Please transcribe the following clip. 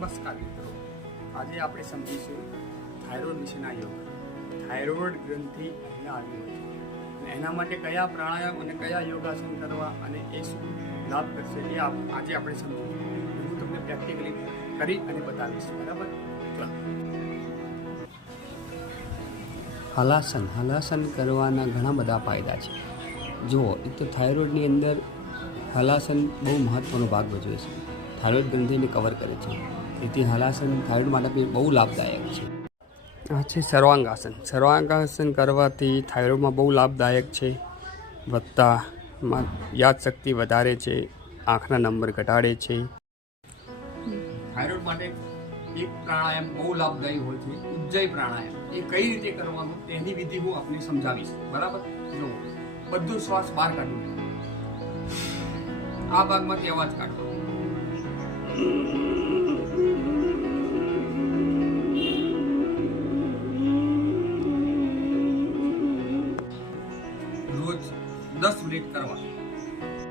નમસ્કાર મિત્રો, આજે આપણે સમજીશું થાઇરોઇડ વિશેના યોગ. થાઇરોઇડ ગ્રંથિ અહીંયા આવી હોય છે અને એના માટે કયા પ્રાણાયામ અને કયા યોગાસન કરવા અને એ શું લાભ કરશે એ આજે આપણે સમજીશું. હું તમને પ્રેક્ટિકલી કરી અને બતાવીશ. બરાબર? હલાસન કરવાના ઘણા બધા ફાયદા છે. જુઓ, એક તો થાઇરોઇડની અંદર હલાસન બહુ મહત્ત્વનો ભાગ ભજવે છે. થાઇરોઇડ ગ્રંથિને કવર કરે છે, તેથી હલાસન થાઇરોઇડ માટે બહુ લાભદાયક છે. આ છે સર્વાંગાસન. સર્વાંગાસન કરવાથી થાઇરોઇડમાં બહુ લાભદાયક છે. યાદશક્તિ વધારે છે, આંખના નંબર ઘટાડે છે. થાઇરોઇડ માટે એક પ્રાણાયામ બહુ લાભદાયી હોય છે, ઉજ્જય પ્રાણાયામ. એ કઈ રીતે કરવાનું તેની વિધિ હું આપને સમજાવીશ. બરાબર? જો, બધું શ્વાસ બહાર કાઢવું, આ ભાગમાંથી અવાજ કાઢવો. રોજ 10 મિનિટ કરવા.